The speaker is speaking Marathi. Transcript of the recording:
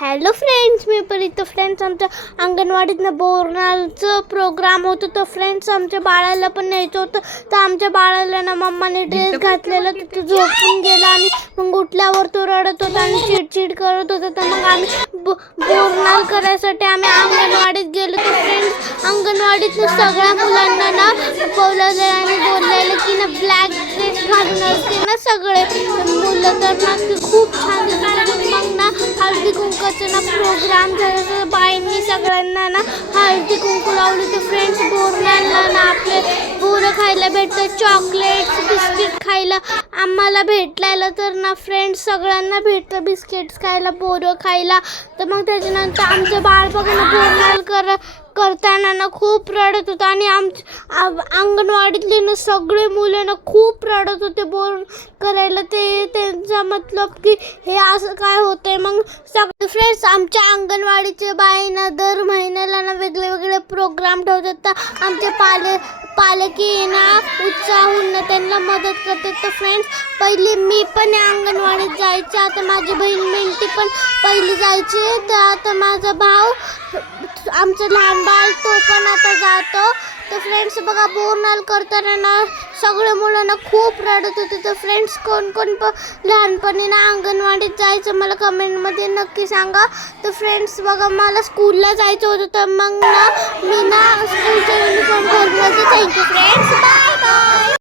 हॅलो फ्रेंड्स, मी परित. फ्रेंड्स, आमच्या अंगणवाडीतनं बोरनालचं प्रोग्राम होतं. तर फ्रेंड्स, आमच्या बाळाला पण न्यायचं होतं. तर आमच्या बाळाला ना मम्माने ड्रेस घातलेला, तर तो झोपून गेला आणि मग उठल्यावर तो रडत होता आणि चिडचिड करत होता. तर मग आम्ही बोरनाल करायसाठी आम्ही अंगणवाडीत गेलो. तर फ्रेंड्स, अंगणवाडीतनं सगळ्या मुलांना ना बोलवलं आणि बोललेलं की ना ब्लॅक ड्रेस घालून असते ना सगळे मुलं. तर ना ते खूप छान दिसत. मग ना हळदी कुंकाचं ना प्रोग्राम झाला. तर बाईंनी सगळ्यांना ना हळदी कुंकू लावली. तर फ्रेंड्स, बोरनालला ना आपले बोरं खायला भेटतं, चॉकलेट्स बिस्किट खायला आम्हाला भेटलेलं. तर ना फ्रेंड्स, सगळ्यांना भेटलं बिस्किट्स खायला, बोरं खायला. तर मग त्याच्यानंतर आमचं बाळ बघा ना बोरनाल करताना ना खूप रडत होतं आणि अंगणवाडीतले ना सगळे मुलं ना खूप रडत होते बोर करायला. ते त्यांचा मतलब की हे असं काय होतंय. मग सगळे फ्रेंड्स, आमच्या अंगणवाडीचे बाईंना दर महिन्याला ना वेगळे वेगळे प्रोग्राम ठेवतात. तर आमचे पालकी ना उत्साहून त्यांना मदत करतात. तर फ्रेंड्स, पहिले मी पण अंगणवाडीत जायचे. आता माझी बहीण मिंटी पण पहिली जायची. तर आता माझा भाऊ, आमचं लहान बाळ, तो पण आता जातो. तर फ्रेंड्स बघा, बोरनाल करताना ना सगळे मुलांना खूप रडत होते. तर फ्रेंड्स, कोण पण लहानपणी ना अंगणवाडीत जायचं मला कमेंटमध्ये नक्की सांगा. तर फ्रेंड्स बघा, मला स्कूलला जायचं होतं. तर मग ना मी ना स्कूलचं युनिफॉर्म घालून. Thank you friends, bye bye.